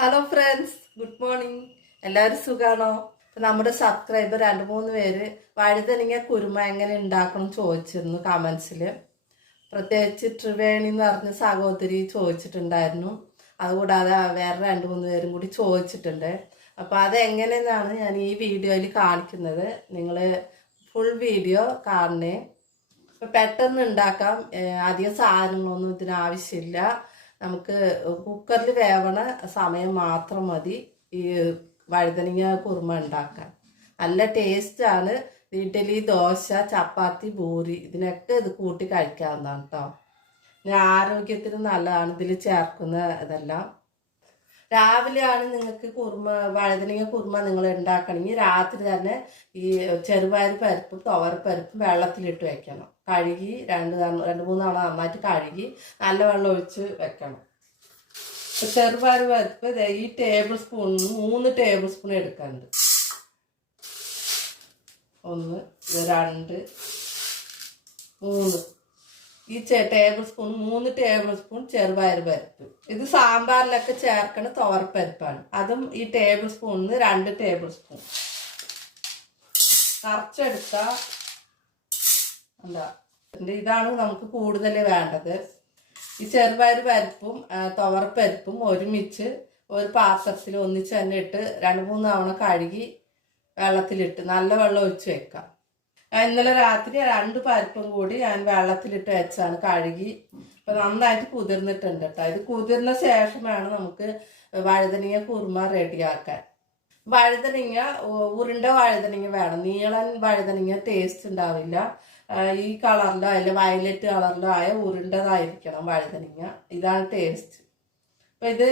Hello friends good morning എല്ലാവരും സുഖാണോ? നമ്മുടെ സബ്സ്ക്രൈബർ രണ്ട് മൂന്ന് പേര് വഴുതനങ്ങ കുരുമ എങ്ങനെ ഉണ്ടാക്കണം ചോദിച്ചിരുന്നു കമൻസിൽ പ്രത്യേകിച്ച് ത്രിവേണി എന്ന് പറഞ്ഞ സഹോദരി ചോദിച്ചിട്ടുണ്ടായിരുന്നു. അതുകൂടാതെ വേറെ രണ്ട് മൂന്ന് പേരും കൂടി ചോദിച്ചിട്ടുണ്ട്. അപ്പോൾ അതെങ്ങനെയെന്നാണ് ഞാൻ ഈ വീഡിയോയിൽ കാണിക്കുന്നത്. നിങ്ങൾ ഫുൾ വീഡിയോ കാണണേ. പെട്ടെന്ന് ഉണ്ടാക്കാം. അധികം സാധനങ്ങളൊന്നും ഇതിന് ആവശ്യമില്ല. നമുക്ക് കുക്കറിൽ വേവണ സമയം മാത്രം മതി ഈ വഴുതനങ്ങ കുറുമ ഉണ്ടാക്കാൻ. നല്ല ടേസ്റ്റാണ് ഇഡ്ഡലി ദോശ ചപ്പാത്തി പൂരി ഇതിനൊക്കെ ഇത് കൂട്ടി കഴിക്കാവുന്നതാണ് കേട്ടോ പിന്നെ ആരോഗ്യത്തിന് നല്ലതാണ്. ഇതിൽ ചേർക്കുന്ന ഇതെല്ലാം. രാവിലെയാണ് നിങ്ങൾക്ക് കുറുമ വഴുതനങ്ങ കുറുമ നിങ്ങൾ ഉണ്ടാക്കണമെങ്കിൽ രാത്രി തന്നെ ഈ ചെറുപയർ പരിപ്പും തുവര പരിപ്പും വെള്ളത്തിലിട്ട് വെക്കണം. കഴുകി രണ്ട് രണ്ട് മൂന്ന് തവണ നന്നായിട്ട് കഴുകി നല്ല വെള്ളം ഒഴിച്ച് വെക്കണം. ചെറുപയർ പരിപ്പ് ഈ ടേബിൾ സ്പൂൺ മൂന്ന് ടേബിൾ സ്പൂൺ എടുക്കാനുണ്ട്. ഒന്ന് രണ്ട് മൂന്ന്. ഈ ടേബിൾ സ്പൂൺ മൂന്ന് ടേബിൾ സ്പൂൺ ചെറുപയർ പരിപ്പ് ഇത് സാമ്പാറിലൊക്കെ ചേർക്കണ തുവരപ്പരിപ്പാണ് അതും ഈ ടേബിൾ സ്പൂണിന് രണ്ട് ടേബിൾ സ്പൂൺ നിറച്ചെടുത്ത എന്താ ഇതാണ് നമുക്ക് കൂടുതൽ വേണ്ടത്. ഈ ചെറുപയർ പരിപ്പും തുവർപ്പരിപ്പും ഒരുമിച്ച് ഒരു പാത്രത്തിൽ ഒന്നിച്ച് തന്നെ ഇട്ട് രണ്ട് മൂന്ന് തവണ കഴുകി വെള്ളത്തിലിട്ട് നല്ല വെള്ളം ഒഴിച്ച് വെക്കാം. ഇന്നലെ രാത്രി രണ്ട് പരിപ്പും കൂടി ഞാൻ വെള്ളത്തിലിട്ട് വെച്ചാണ് കഴുകി. ഇപ്പൊ നന്നായിട്ട് കുതിർന്നിട്ടുണ്ട് കേട്ടോ ഇത് കുതിർന്ന ശേഷമാണ് നമുക്ക് വഴുതനങ്ങ കുറുമ റെഡിയാക്കാൻ. വഴുതനങ്ങ ഉരുണ്ട വഴുതനങ്ങ വേണം. നീളൻ വഴുതനങ്ങ ടേസ്റ്റ് ഉണ്ടാവില്ല. ഈ കളറിലോ അല്ലെ വയലറ്റ് കളറിലോ ആയ ഉരുണ്ടതായിരിക്കണം വഴുതനങ്ങ. ഇതാണ് ടേസ്റ്റ് അപ്പൊ ഇത്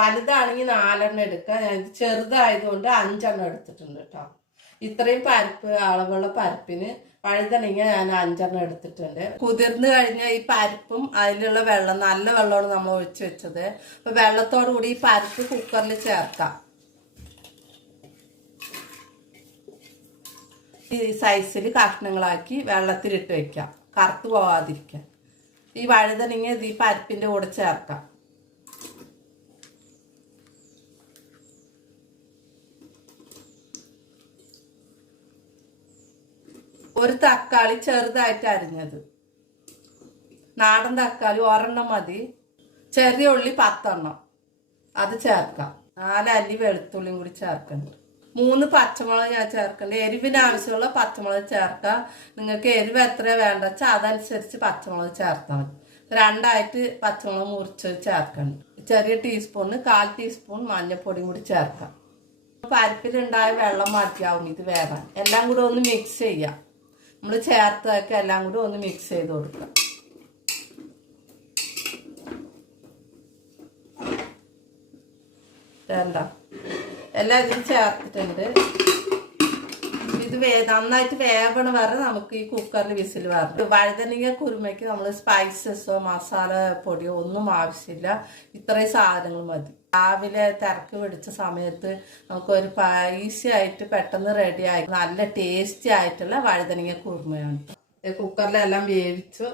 വലുതാണെങ്കിൽ നാലെണ്ണം എടുക്കുക ഞാൻ ചെറുതായതുകൊണ്ട് അഞ്ചെണ്ണം എടുത്തിട്ടുണ്ട് കേട്ടോ ഇത്രയും പരിപ്പ് അളവുള്ള പരിപ്പിന് വഴുതനങ്ങ ഞാൻ അഞ്ചെണ്ണം എടുത്തിട്ടുണ്ട്. കുതിർന്നു കഴിഞ്ഞ ഈ പരിപ്പും അതിലുള്ള വെള്ളം നല്ല വെള്ളമാണ് നമ്മൾ ഒഴിച്ചു വെച്ചത്. അപ്പൊ വെള്ളത്തോടു കൂടി ഈ പരിപ്പ് കുക്കറിൽ ചേർക്കാം. ഈ സൈസിൽ കഷ്ണങ്ങളാക്കി വെള്ളത്തിലിട്ട് വെക്കാം. കറുത്ത് പോവാതിരിക്കാം ഈ വഴുതനങ്ങ ഇത് ഈ പരിപ്പിന്റെ കൂടെ ചേർക്കാം. ഒരു തക്കാളി ചെറുതായിട്ട് അരിഞ്ഞത്. നാടൻ തക്കാളി ഒരെണ്ണം മതി. ചെറിയ ഉള്ളി പത്തെണ്ണം. അത് ചേർക്കാം. നാലല്ലി വെളുത്തുള്ളിയും കൂടി ചേർക്കണ്ട്. മൂന്ന് പച്ചമുളക് ഞാൻ ചേർക്കണ്ട. എരിവിന് ആവശ്യമുള്ള പച്ചമുളക് ചേർക്കാം. നിങ്ങൾക്ക് എരിവ് എത്ര വേണ്ട വെച്ചാൽ അതനുസരിച്ച് പച്ചമുളക് ചേർത്താൽ മതി. രണ്ടായിട്ട് പച്ചമുളക് മുറിച്ച് ചേർക്കണ്ട്. ചെറിയ ടീസ്പൂണിന് കാൽ ടീസ്പൂൺ മഞ്ഞൾപ്പൊടിയും കൂടി ചേർക്കാം. പരിപ്പിലുണ്ടായ വെള്ളം മാറ്റിയാവും ഇത് വേറെ എല്ലാം കൂടെ ഒന്ന് മിക്സ് ചെയ്യാം. നമ്മൾ ചേർത്തതൊക്കെ എല്ലാം കൂടി ഒന്ന് മിക്സ് ചെയ്ത് കൊടുക്കാം. വേണ്ട എല്ലാം ഇതിൽ ചേർത്തിട്ടുണ്ട്. ഇത് വേ നന്നായിട്ട് വേവണ വരെ നമുക്ക് ഈ കുക്കറിൽ വിസിൽ വരണം. വഴുതനങ്ങ കുരുമയ്ക്ക് നമ്മൾ സ്പൈസസോ മസാല പൊടിയോ ഒന്നും ആവശ്യമില്ല. ഇത്രയും സാധനങ്ങൾ മതി. രാവിലെ തിരക്ക് പിടിച്ച സമയത്ത് നമുക്കൊരു ഈസി ആയിട്ട് പെട്ടെന്ന് റെഡി ആയി. നല്ല ടേസ്റ്റി ആയിട്ടുള്ള വഴുതനങ്ങ കുറുമയാണ്. ഇത് കുക്കറിലെല്ലാം വേവിച്ചു.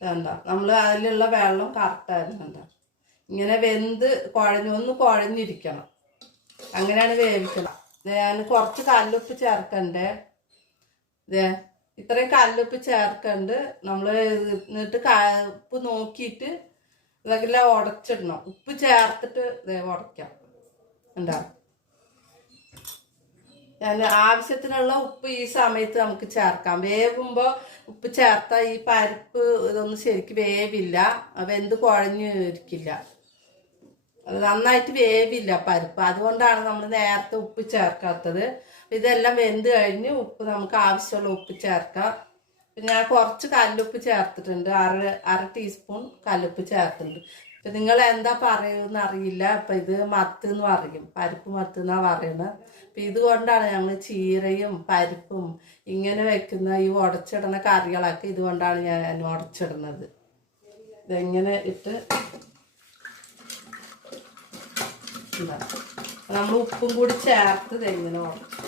എന്താ നമ്മൾ അതിലുള്ള വെള്ളം കറക്റ്റായിരുന്നുണ്ട ഇങ്ങനെ വെന്ത് കുഴഞ്ഞു ഒന്ന് കുഴഞ്ഞിരിക്കണം. അങ്ങനെയാണ് വേവിക്കണം ഞാൻ കുറച്ച് കല്ലുപ്പ് ചേർക്കണ്ടേ? ദേ. ഇത്രയും കല്ലുപ്പ് ചേർക്കണ്ട്. നമ്മൾ എന്നിട്ട് ഉപ്പ് നോക്കിയിട്ട് ഇതൊക്കെ ഉടച്ചിടണം. ഉപ്പ് ചേർത്തിട്ട് ദേ ഉടയ്ക്കാം. എന്താ ഞാൻ ആവശ്യത്തിനുള്ള ഉപ്പ് ഈ സമയത്ത് നമുക്ക് ചേർക്കാം. വേവുമ്പോൾ ഉപ്പ് ചേർത്താൽ ഈ പരിപ്പ് ഇതൊന്നും ശരിക്കും വേവില്ല. വെന്ത് കുഴഞ്ഞു ഇരിക്കില്ല. നന്നായിട്ട് വേവില്ല പരിപ്പ്. അതുകൊണ്ടാണ് നമ്മൾ നേരത്തെ ഉപ്പ് ചേർക്കാത്തത്. ഇതെല്ലാം വെന്ത് കഴിഞ്ഞ് ഉപ്പ് നമുക്ക് ആവശ്യമുള്ള ഉപ്പ് ചേർക്കാം. ഞാൻ കുറച്ച് കല്ലുപ്പ് ചേർത്തിട്ടുണ്ട്. അര അര ടീസ്പൂൺ കല്ലുപ്പ് ചേർത്തിട്ടുണ്ട്. ഇപ്പം നിങ്ങൾ എന്താ പറയുമെന്ന് അറിയില്ല. അപ്പം ഇത് മത്ത് എന്ന് പറയും. പരിപ്പ് മത്ത് എന്നാണ് പറയുന്നത് അപ്പം ഇതുകൊണ്ടാണ് ഞങ്ങൾ ചീരയും പരിപ്പും ഇങ്ങനെ വെക്കുന്ന ഈ ഉടച്ചിടുന്ന കറികളൊക്കെ ഇതുകൊണ്ടാണ് ഞാൻ ഉടച്ചിടുന്നത്. ഇതെങ്ങനെ ഇട്ട് നമ്മൾ ഉപ്പും കൂടി ചേർത്ത് ഇതെങ്ങനെ ഉടച്ചു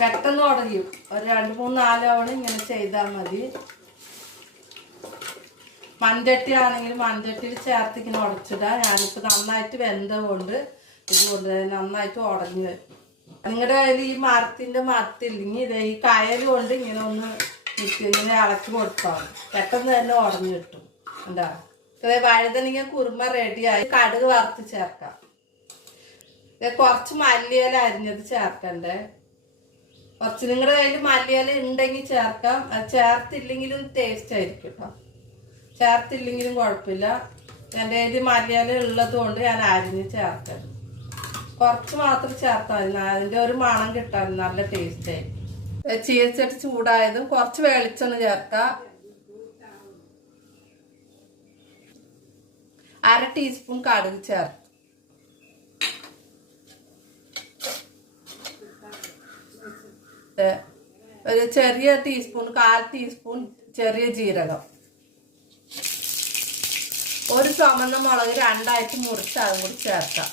പെട്ടെന്ന് ഉടയും ഒരു രണ്ട് മൂന്ന് നാല് തവണ ഇങ്ങനെ ചെയ്താൽ മതി. മൺചട്ടി ആണെങ്കിൽ മൺചട്ടിയിൽ ചേർത്ത് ഇങ്ങനെ ഉടച്ചിടാം. ഞാനിപ്പോൾ നന്നായിട്ട് വെന്ത കൊണ്ട് ഇതുകൊണ്ട് നന്നായിട്ട് ഉടഞ്ഞു വരും. നിങ്ങളുടെ കയ്യിൽ ഈ മരത്തിന്റെ മരത്തില്ലെങ്കിൽ ഇതേ ഈ കയൽ കൊണ്ട് ഇങ്ങനെ ഒന്ന് ഇങ്ങനെ ഇളക്കി കൊടുത്താൽ പെട്ടെന്ന് തന്നെ ഉടഞ്ഞു കിട്ടും. എന്താ വഴുതനങ്ങ കുറുമ റെഡിയായി കടുക് വറുത്ത് ചേർക്കാം. ഇത് കുറച്ച് മല്ലിയില അരിഞ്ഞത് ചേർക്കണ്ടേ? കുറച്ച് നിങ്ങളുടെ കയ്യിൽ മല്ലിയില ഉണ്ടെങ്കിൽ ചേർക്കാം. അത് ചേർത്തില്ലെങ്കിലും ടേസ്റ്റ് ആയിരിക്കും കേട്ടോ ചേർത്തില്ലെങ്കിലും കുഴപ്പമില്ല. എന്റെ കയ്യിൽ മല്ലിയില ഉള്ളത് കൊണ്ട് ഞാൻ അരിഞ്ഞ് ചേർക്കാം കുറച്ച് മാത്രം ചേർത്താൽ മതി. അതിന്റെ ഒരു മണം കിട്ടാൻ നല്ല ടേസ്റ്റ് ആയിരിക്കും. ചീരച്ചട്ടി ചൂടായതും കുറച്ച് വെളിച്ചെണ്ണ ചേർക്കാം. അര ടീസ്പൂൺ കടുക് ചേർത്ത് ഏ, ഒരു ചെറിയ ടീസ്പൂൺ കാൽ ടീസ്പൂൺ ചെറിയ ജീരകം. ഒരു ചുമന്ന മുളക് രണ്ടായിട്ട് മുറിച്ച് അതും കൂടി ചേർക്കാം.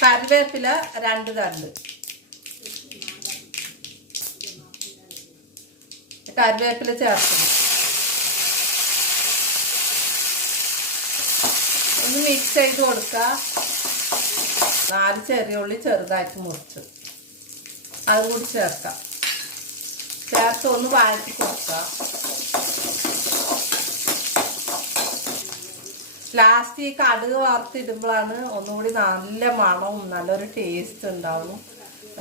കറിവേപ്പില രണ്ട് തണ്ട്. കറിവേപ്പില ചേർക്കണം ഒന്ന് മിക്സ് ചെയ്ത് കൊടുക്കുക നാല് ചെറിയ ഉള്ളി ചെറുതായിട്ട് മുറിച്ച്. അതും കൂടി ചേർക്കാം. ചേർത്ത് ഒന്ന് വഴറ്റി കൊടുക്കുക ലാസ്റ്റ് ഈ കടുക് വറുത്തിടുമ്പോഴാണ് ഒന്നുകൂടി നല്ല മണവും നല്ലൊരു ടേസ്റ്റ് ഉണ്ടാവും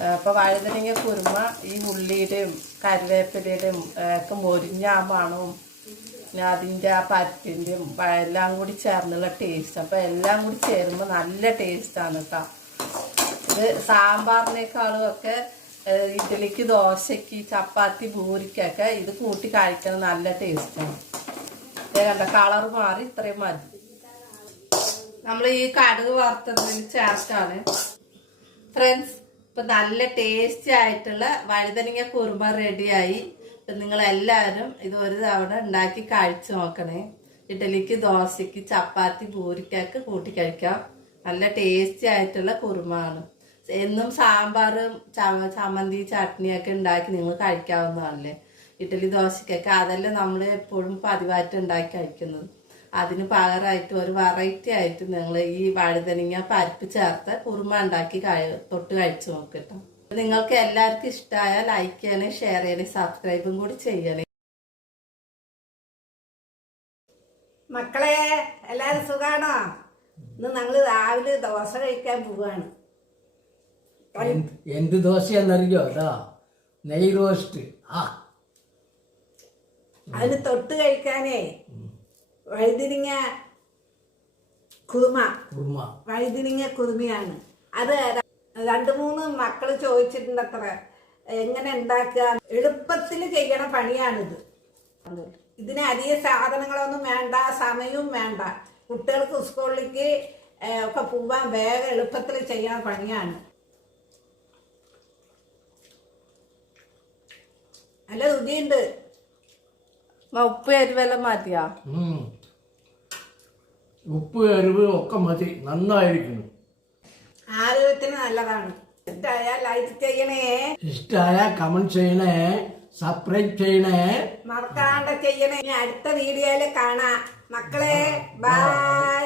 അപ്പോൾ വഴുതനങ്ങ കുരുമ ഈ ഉള്ളിയുടെയും കരുവേപ്പിലയുടെയും ഒക്കെ മൊരിഞ്ഞ ആ മണവും അതിന്റെ ആ പറ്റിന്റെയും എല്ലാം കൂടി ചേർന്നുള്ള ടേസ്റ്റ് അപ്പോൾ എല്ലാം കൂടി ചേരുമ്പോൾ നല്ല ടേസ്റ്റാണ് കേട്ടോ ഇത് സാമ്പാറിനേക്കാളും ഒക്കെ ഇഡ്ഡലിക്ക് ദോശയ്ക്ക് ചപ്പാത്തി പൂരിക്കൊക്കെ ഇത് കൂട്ടി കഴിക്കണം. നല്ല ടേസ്റ്റാണ് കണ്ട കളർ മാറി ഇത്രയും മതി. നമ്മൾ ഈ കടുക് വറുത്തതിന് ചേർത്താണ് ഫ്രണ്ട്സ് ഇപ്പൊ നല്ല ടേസ്റ്റി ആയിട്ടുള്ള വഴുതനങ്ങ കുറുമ റെഡിയായി നിങ്ങൾ എല്ലാവരും ഇത് ഒരു തവണ ഉണ്ടാക്കി കഴിച്ചു നോക്കണേ. ഇഡലിക്ക് ദോശയ്ക്ക് ചപ്പാത്തി പൂരിക്കൊക്കെ കൂട്ടി കഴിക്കാം. നല്ല ടേസ്റ്റി ആയിട്ടുള്ള കുറുമാണ് എന്നും സാമ്പാറും ചമ ചമ്മന്തി ചട്നിയൊക്കെ ഉണ്ടാക്കി നിങ്ങൾ കഴിക്കാവുന്നതല്ലേ ഇഡ്ഡലി ദോശക്കൊക്കെ അതല്ല നമ്മൾ എപ്പോഴും പതിവായിട്ട് ഉണ്ടാക്കി കഴിക്കുന്നത്. അതിന് പകരമായിട്ട് ഒരു വെറൈറ്റി ആയിട്ട് നിങ്ങൾ ഈ വഴുതനങ്ങ പരിപ്പ് ചേർത്ത് കുറുമ ഉണ്ടാക്കി തൊട്ട് കഴിച്ചു നോക്കട്ടോ. നിങ്ങൾക്ക് എല്ലാവർക്കും ഇഷ്ടമായ ലൈക്ക് ചെയ്യണേ ഷെയർ ചെയ്യണേ സബ്സ്ക്രൈബും കൂടി ചെയ്യണേ. മക്കളെ എല്ലാരും സുഖാണോ? ഇന്ന് ഞങ്ങൾ രാവിലെ ദോശ കഴിക്കാൻ പോവാണ്. എന്ത് ദോശയാണെന്നറിയോ? അതാ നെയ് റോസ്റ്റ് ആ. അതിന് തൊട്ട് കഴിക്കാനേ വഴുതിരിങ്ങ കുറുമ. കുറുമ. വഴുതിരിങ്ങ കുറുമയാണ്. അത് രണ്ട് മൂന്ന് മക്കൾ ചോദിച്ചിട്ടുണ്ടത്ര. എങ്ങനെ ഉണ്ടാക്കുക? എളുപ്പത്തിൽ ചെയ്യണ പണിയാണിത്. ഇതിന് അധിക സാധനങ്ങളൊന്നും വേണ്ട സമയവും വേണ്ട. കുട്ടികൾക്ക് സ്കൂളിലേക്ക് ഒക്കെ പോവാൻ വേഗം എളുപ്പത്തിൽ ചെയ്യണ പണിയാണ്. നല്ല രുചിയുണ്ട്. ഉപ്പ് എരിവെല്ലാം മാറ്റിയാ. ഉപ്പ് എരിവ് ഒക്കെ മതി. നന്നായിരിക്കുന്നു. ആരോഗ്യത്തിന് നല്ലതാണ്. ഇഷ്ടമായാൽ ലൈക്ക് ചെയ്യണേ. ഇഷ്ടമായ കമന്റ് ചെയ്യണേ. സബ്സ്ക്രൈബ് ചെയ്യണേ. മറക്കാണ്ട് ചെയ്യണേ. ഇനി അടുത്ത വീഡിയോയിൽ കാണാം. മക്കളെ ബൈ